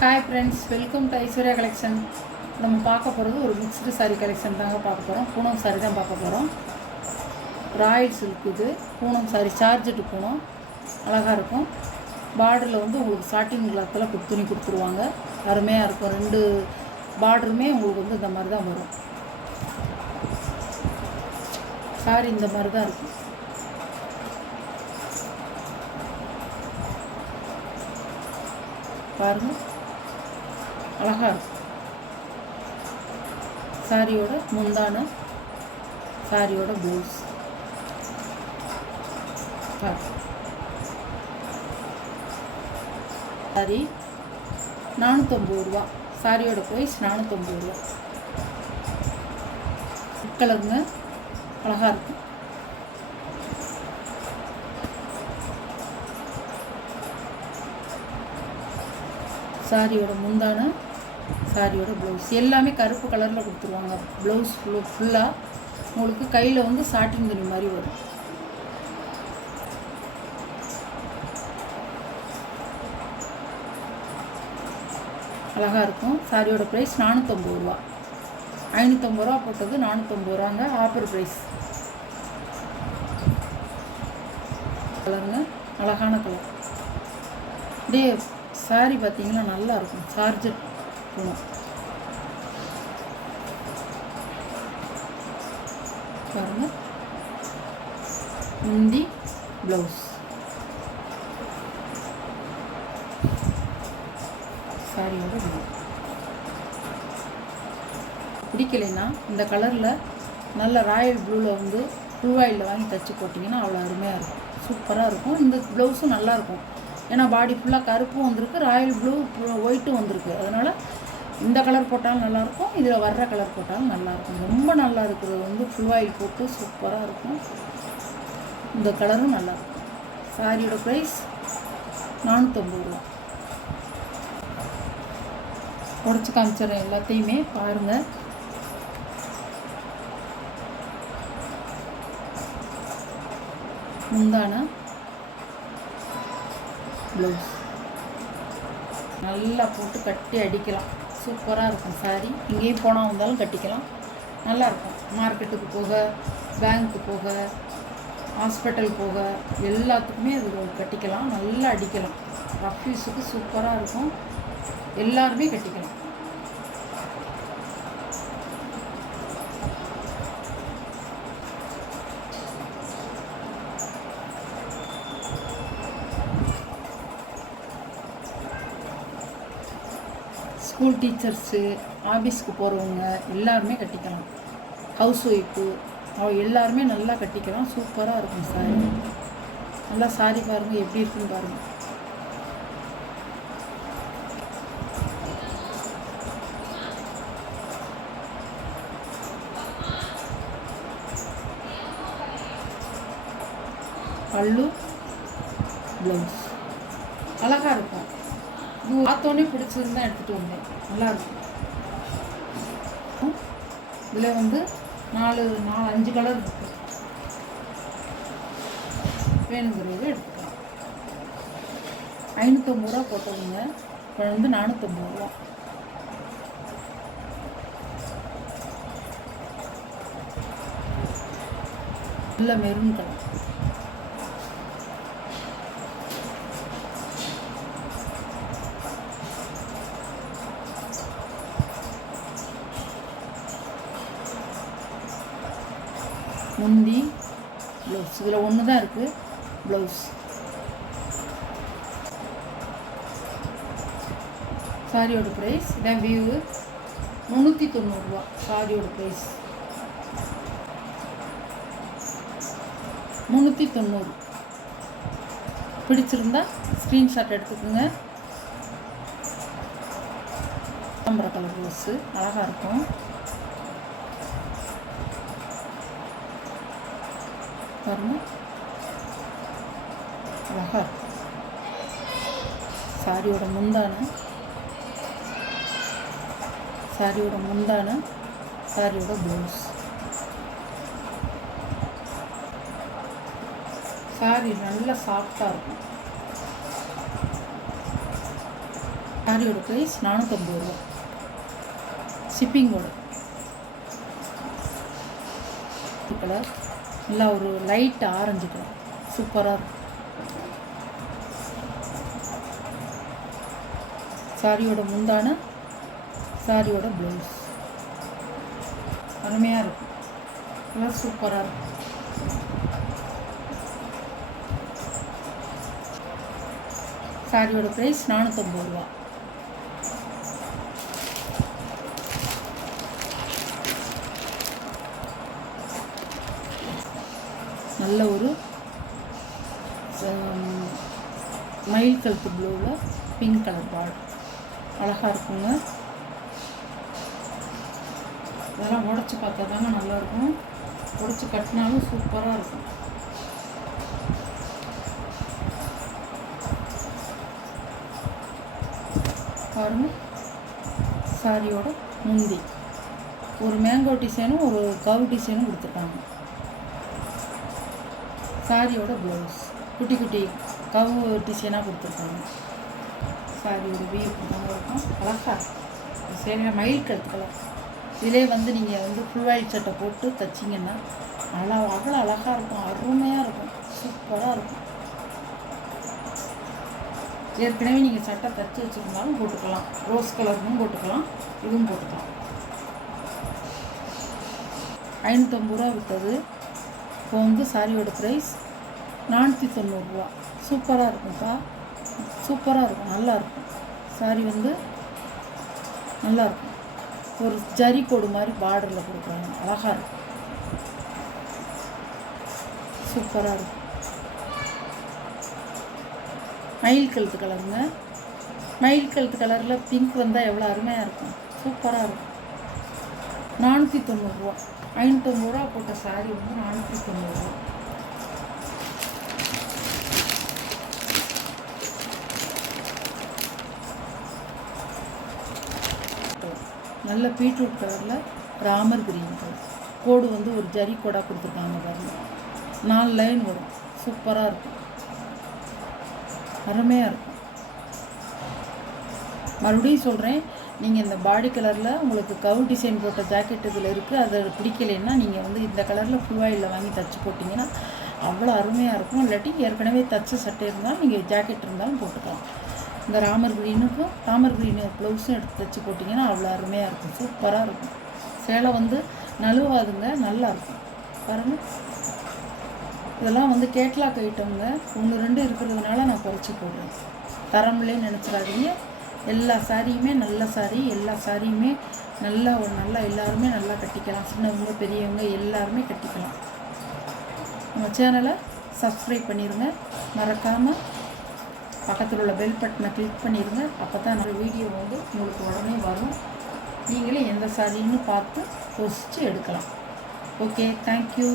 Hi friends, welcome to Aishwarya collection. நம்ம பார்க்க போகிறது ஒரு மிக்ஸ்டு சாரீ கலெக்ஷன் தாங்க பார்க்க போகிறோம். பூனம் சாரீ தான் பார்க்க போகிறோம். ராயல் சில்க் இது பூனம் சாரீ, சார்ஜெட்டு பூனம், அழகாக இருக்கும். பார்டரில் வந்து உங்களுக்கு சாட்டின் கிளாத்தில் துணி கொடுத்துருவாங்க, அருமையாக இருக்கும். ரெண்டு பார்டருமே உங்களுக்கு வந்து இந்த மாதிரி தான் வரும். சாரீ இந்த மாதிரி தான் இருக்கும். பாருங்கள், அழகாக இருக்கும். சாரியோட முந்தான, சாரியோட ப்ளவுஸ். சாரி 450 ரூபா. சாரியோட ப்ரைஸ் 450 ரூபா. கலருங்க, அழகாக இருக்கும். சாரியோட முந்தான, சாரியோட ப்ளவுஸ் எல்லாமே கருப்பு கலரில் கொடுத்துருவாங்க. ப்ளவுஸ் ஃபுல்லாக உங்களுக்கு கையில் வந்து சாட்டின் துணி மாதிரி வரும். அழகாக இருக்கும். சாரியோட ப்ரைஸ் 450 ரூபா. 550 ரூபா போட்டது 450 ரூபாங்க, ஆஃபர் ப்ரைஸ். கலருங்க, அழகான கலர். டே சாரி பார்த்தீங்கன்னா நல்லா இருக்கும். சார்ஜெட் பூனம் பாருங்க, முந்தி ப்ளவுஸ். சாரியோட பிடிக்கலைன்னா இந்த கலரில் நல்ல ராயல் ப்ளூவில் வந்து ப்ளூவாயில் வாங்கி தைச்சி போட்டிங்கன்னா அவ்வளோ அருமையாக இருக்கும், சூப்பராக இருக்கும். இந்த ப்ளவுஸும் நல்லாயிருக்கும். ஏன்னா பாடி ஃபுல்லாக கருப்பும் வந்திருக்கு, ராயல் ப்ளூ ஒயிட்டும் வந்திருக்கு. அதனால் இந்த கலர் போட்டாலும் நல்லாயிருக்கும், இதில் வர்ற கலர் போட்டாலும் நல்லாயிருக்கும். ரொம்ப நல்லா இருக்கிறது வந்து ஃபுல் ஆயில் போட்டு சூப்பராக இருக்கும். இந்த கலரும் நல்லாயிருக்கும். சாரியோட ப்ரைஸ் 450 ரூபா. உடச்சி காமிச்சிடுறேன் எல்லாத்தையுமே பாருங்கள். முந்தான, ப்ளவுஸ் நல்லா போட்டு கட்டி அடிக்கலாம், சூப்பராக இருக்கும். சாரி இங்கேயும் போனால் வந்தாலும் கட்டிக்கலாம், நல்லாயிருக்கும். மார்க்கெட்டுக்கு போக, பேங்க்கு போக, ஹாஸ்பிட்டல் போக எல்லாத்துக்குமே அது கட்டிக்கலாம், நல்லா அடிக்கலாம். ஆஃபீஸுக்கு சூப்பராக இருக்கும், எல்லாருமே கட்டிக்கலாம். ஸ்கூல் டீச்சர்ஸு, ஆஃபீஸ்க்கு போகிறவங்க எல்லாருமே கட்டிக்கலாம். ஹவுஸ் ஒய்ஃபு எல்லாருமே நல்லா கட்டிக்கலாம், சூப்பராக இருக்கும். சாரி நல்லா சாரி பாருங்கள் எப்படி இருக்குன்னு பாருங்கள். பல்லு, ப்ளவுஸ் அழகாக இருக்கும். இது பார்த்தோன்னே பிடிச்சிருந்தா எடுத்துகிட்டு வந்தேன், நல்லாயிருக்கும். இதில் வந்து 4-5 கலர் இருக்குது, வேணுங்கிறது எடுத்துக்கலாம். 550 ரூபா போட்டதுங்க, இப்போ வந்து 450 ரூபா. நல்ல மெரூன் கலர். முந்தி ப்ளவுஸ், இதில் ஒன்று தான் இருக்குது ப்ளவுஸ். சாரியோட ப்ரைஸ் இதான் வியூ 390 ரூபா. சாரியோட ப்ரைஸ் 390. பிடிச்சிருந்தா ஸ்க்ரீன்ஷாட் எடுத்துக்கோங்க. தாம்பர கலர் ப்ளவுஸு அழகாக இருக்கும். பாருங்க, அழகா இருக்கும். சாரியோட முந்தான, சாரியோட முந்தான, சாரியோட ப்ளவுஸ். சாரி நல்லா சாஃப்டாக இருக்கும். சாரியோட ப்ரைஸ் 450 ரூபா ஷிப்பிங்கோட. கலர் நல்லா ஒரு லைட் ஆரஞ்சு கலர் சூப்பராக இருக்கும். சாரியோட முந்தான, சாரியோட ப்ளவுஸ் அருமையாக இருக்கும். கலர் சூப்பராக இருக்கும். சாரியோட ப்ரைஸ் 450 ரூபா. நல்ல ஒரு மயில் கழுத்து ப்ளூவில் பிங்க் கலர் பார்டர் அழகாக இருக்குங்க. இதெல்லாம் உடச்சி பார்த்தா தாங்க நல்லாயிருக்கும். உடச்சி கட்டினாலும் சூப்பராக இருக்கும். பாருங்கள், சாரியோட முந்தி ஒரு மேங்கோ டிசைனும் ஒரு கவு டிசைனும் கொடுத்துருக்காங்க. சாரியோட ப்ளவுஸ் குட்டி குட்டி கவு டிசைனாக கொடுத்துருக்காங்க. சாரியோட வியூ இருக்கும், அழகாக இருக்கும். சரியா மயில் கழுத்து கலர். இதிலே வந்து நீங்கள் வந்து ஃபுல் ஒயிட் சட்டை போட்டு தைச்சிங்கன்னா அவ்வளோ அழகாக இருக்கும், அருமையாக இருக்கும், சூப்பராக இருக்கும். ஏற்கனவே நீங்கள் சட்டை தைச்சி வச்சுருந்தாலும் போட்டுக்கலாம். ரோஸ் கலர்னும் போட்டுக்கலாம், இதுவும் போட்டுக்கலாம். 550 ரூபா விற்றது. இப்போ வந்து சாரியோட ப்ரைஸ் 490 ரூபா. சூப்பராக இருக்கும்ப்பா, சூப்பராக இருக்கும், நல்லாயிருக்கும். சாரி வந்து நல்லாயிருக்கும். ஒரு ஜரி கோடு மாதிரி பார்டரில் கொடுக்குறாங்க, அழகாக இருக்கும், சூப்பராக இருக்கும். மயில் கழுத்து கலருங்க. மயில் கழுத்து கலரில் பிங்க் வந்தால் எவ்வளோ அருமையாக இருக்கும், சூப்பராக இருக்கும். 490 ரூபா. 550 ரூபா போட்ட சாரி வந்து 490 ரூபா. நல்ல பீட்ரூட் கலரில் ராமர் கிரீன் கலர் கோடு வந்து ஒரு ஜரி கோடாக கொடுத்துருக்காங்க பாருங்கள். 4 லைன் வரும், சூப்பராக இருக்கும், அருமையாக இருக்கும். மறுபடியும் சொல்கிறேன், நீங்கள் இந்த பாடி கலரில் உங்களுக்கு கவு டிசைன் போட்ட ஜாக்கெட் இதில் இருக்குது, அதை பிடிக்கலைன்னா நீங்கள் வந்து இந்த கலரில் ஃபுல் ஆயிலில் வாங்கி தைச்சி போட்டிங்கன்னா அவ்வளோ அருமையாக இருக்கும். இல்லாட்டி ஏற்கனவே தைச்ச சட்டை இருந்தாலும் நீங்கள் ஜாக்கெட் இருந்தாலும் போட்டுக்கலாம். இந்த ராமர் க்ரீனுக்கும் ராமர் க்ரீனு ப்ளவுஸும் எடுத்து தைச்சி போட்டிங்கன்னா அவ்வளோ அருமையாக இருக்கும், சூப்பராக இருக்கும். சேலை வந்து நழுவாதுங்க, நல்லாயிருக்கும். பாருங்கள், இதெல்லாம் வந்து கேட்லாக் ஐட்டம்ங்க. 1-2 இருக்கிறதுனால நான் குறைச்சி போடுறேன். தரமில்லைன்னு நினச்சிடாதீங்க. எல்லா சாரியுமே நல்ல சாரி, எல்லா சாரியுமே நல்லா எல்லாருமே நல்லா கட்டிக்கலாம். சின்னவங்க பெரியவங்க எல்லாருமே கட்டிக்கலாம். நம்ம சேனலை சப்ஸ்கிரைப் பண்ணிடுங்க, மறக்காமல் பக்கத்தில் உள்ள பெல் பட்டனை கிளிக் பண்ணிடுங்க. அப்போ தான் நம்ம வீடியோ வந்து உங்களுக்கு உடனே வரும். நீங்களே எந்த சாரின்னு பார்த்து யோசித்து எடுக்கலாம். Okay, thank you.